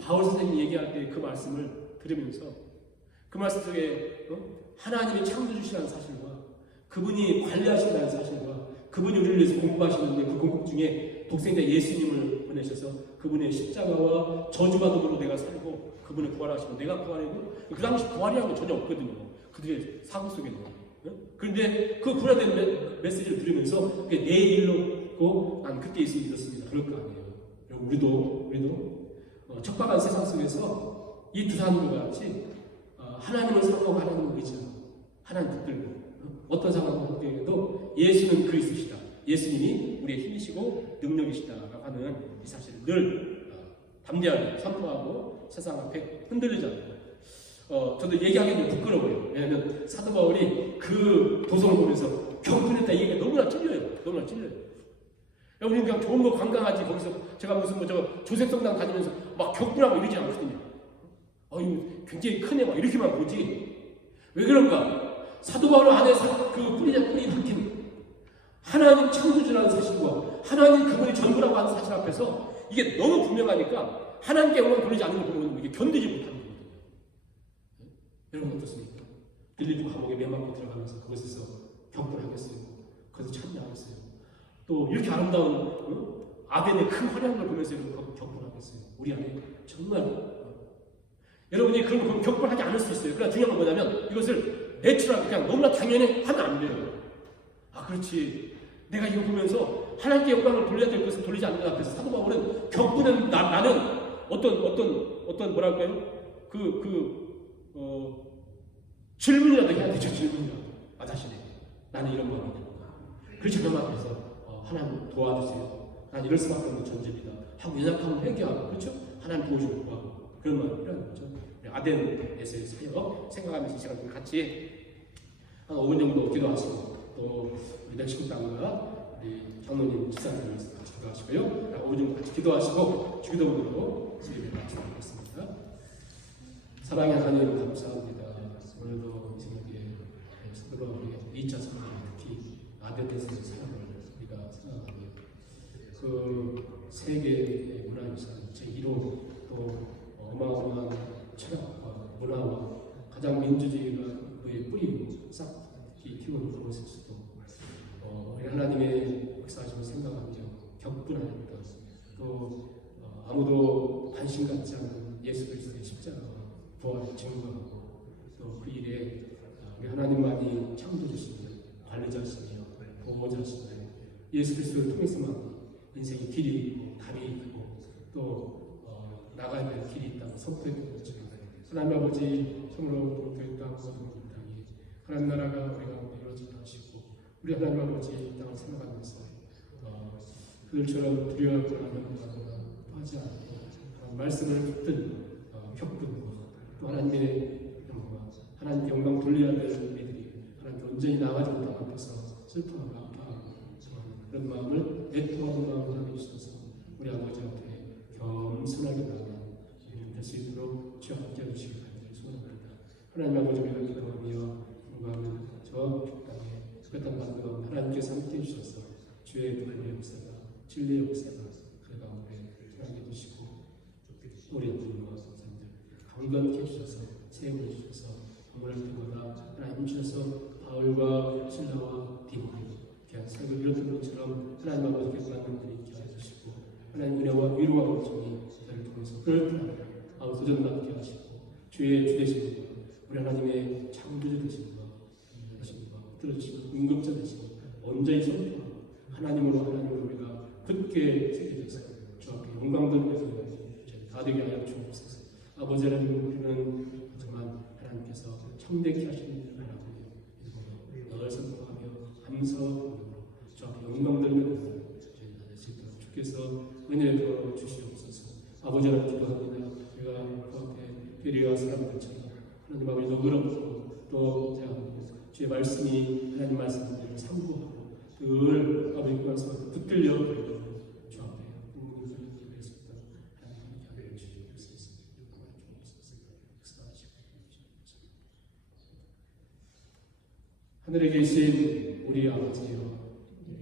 바울 선생님이 얘기할 때 그 말씀을 들으면서 그 말씀 속에 하나님이 창조주시라는 사실과 그분이 관리하신다는 사실과 그분이 우리를 위해서 공부하시는데 그 공부 중에 독생자 예수님을 보내셔서 그분의 십자가와 저주받음으로 내가 살고 그분을 부활하시고 내가 부활하고 그 당시 부활이라는 건 전혀 없거든요. 그들의 사고 속에는 그런데 그 불안된 메시지를 들으면서 그게 내 일로고 난 그때 예수 믿었습니다. 그럴 거 아니에요. 우리도 척박한 세상 속에서 이 두 사람들과 같이 하나님을 사랑하고 하나님을 의지하고 하나님 붙들고 어떤 상황에도 예수는 그리스도시다. 예수님이 우리의 힘이시고 능력이시다라고 하는 이 사실을 늘 담대하게 선포하고 세상 앞에 흔들리지 않고 저도 얘기하기 좀 부끄러워요. 왜냐하면 사도 바울이 그 도성을 보면서 경건했다 이 얘기가 너무나 찔려요. 우리는 그냥 좋은 거 관광하지 거기서 제가 무슨 저 조셉성당 다니면서 막 격분하고 이러지 않거든요. 굉장히 크네 막 이렇게만 보지. 왜 그런가? 사도 바울 안에 그 뿌리 박힌 하나님 창조주라는 사실과 하나님 그분이 전부라고 하는 사실 앞에서 이게 너무 분명하니까 하나님께 영광 돌리지 않는 걸 보면 이게 견디지 못하는 거거든요. 여러분 어떻습니까? 빌립보 감옥에 매맞고 들어가면서 그곳에서 격분하겠어요. 거기서 찬양하겠어요. 또 이렇게 아름다운 아덴의 큰 화려한 걸 보면서 격분하겠어요. 우리 안에 정말 여러분이 그런 걸 격분하지 않을 수 있어요. 그러나 중요한 건 뭐냐면 이것을 내추럴하게 그냥 너무나 당연히 하면 안 돼요. 그렇지. 내가 이거 보면서 하나님께 영광을 돌려야 될 것을 돌리지 않는 것 앞에서 사도 바울은 격분은 나는 어떤 뭐랄까요? 질문이라도 해야 되죠. 질문이라도. 자신에게. 나는 이런 마음이다. 그렇지 않은 앞에서 하나님 도와주세요. 난 이럴 수밖에 없는 존재입니다. 하고 연약함을 회개하고 그렇죠? 하나님 도와주고 구하고 그런 마음이 필요한 거죠. 아덴에서의 사역 생각하면서 이 시간 같이 한 5분 정도 기도하시고 또 우리 넥식당과 우리 장로님 지사님을 같이 기도하시고요. 5분 정도 같이 기도하시고 주기도문으로 예배를 마치도록 하겠습니다. 사랑의 하나님 감사합니다. 오늘도 이 새벽에 사도바울의 2차 선언 특히 아덴에서의 사역을 우리가 생각하며 그 세계의 문화유산 제1호 또 어마어마한 철학과 문화와 가장 민주주의가 그의 뿌리고 싹 키우는 그곳에서도 우리 하나님의 역사하심을 생각하며 격분하였다. 또 아무도 관심 갖지 않는 예수 그리스도의 십자가와 부활을 증거하고 또 그 일에 우리 하나님만이 창조주시며 관리자시며 보호자시며 예수 그리스도를 통해서만 인생의 길이 있고 답이 있고 또 나가야 될 길이 있다고 선포했던 것처럼 하나님 아버지 성으로 교회 땅 모든 땅이 하나님 나라가 우리 가운데 이루어지게 하시고 우리 하나님 아버지 이 땅을 생각하면서 그들처럼 두려워하거나 안타까워하거나 하지 않고 말씀을 붙든 격분과 또 하나님의 영광 하나님께 영광 돌려야 될 우리들이 하나님께 온전히 나가지 못한 앞에서 슬퍼하고 아파하고 그런 마음을 애통하는 마음을 하게 주셔서 우리 아버지 앞에 겸손하게 나가 될 수 있도록 주여 함께 해주시기 간절히 소원합니다. 하나님 아버지 우리가 기도하며 영광을 저 땅에 그 땅 가운데 하나님께서 함께 해주셔서 주의 부활의 역사가 진리의 역사가 그 가운데 일어나게 해주시고 우리 부모와 선생님들 강건케 해주셔서 세움을 주셔서 방문할 때마다 하나님 주셔서 바울과 실라와 디모데 귀한 사역을 이뤘던 것처럼 하나님 아버지께서 만난 분이 있게 해주시고 하나님 은혜와 위로와 온전히 저를 통해서 그럴 도전받게 하시고 주의 주되심과 우리 하나님의 창조주 되심과 들어주시고 응급자 되시고 온전히 선포하고 하나님으로 우리가 굳게 새겨져서 주 앞에 영광 돌리면서 다 되게 하여 주옵소서. 아버지 하나님 우리는 정말 하나님께서 청대케 하시는 일을 하고 늘 선포하며 감사하고 주 앞에 영광 돌리면서 저희 나눌 수 있도록 주께서 은혜를 더러 주시옵소서. 아버지 하나님 기도합니다. 우리가 그 앞에 배려와 사람들처럼 하나님 아버지 너그럽고 또 주의 말씀이 하나님 말씀을 상고하고 늘 아버지 말씀을 붙들려 주 앞에 공동을 기도했습니다. 하나님 함께 주시옵소서. 하늘에 계신 우리 아버지여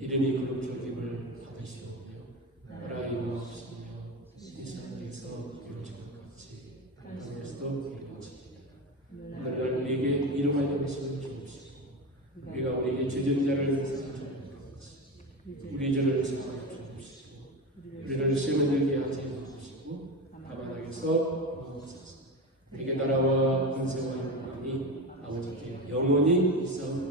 이름이 거룩히 여김을 받으시오며 나라의 임하옵시며 이 세상에서 이루어진 것 같이 하늘에서도 이루어지리라. 오늘 우리에게 이름을 정하시면 주옵시고 우리가 우리에게 죄진 자를 사하지 않고 우리 죄를 사하여 주옵시고 우리를 시험에 들게 하지 마시고 다만 악에서 구하옵소서. 우리에게 나라와 권세와 영광이 아버지께 영원히 있사옵나이다.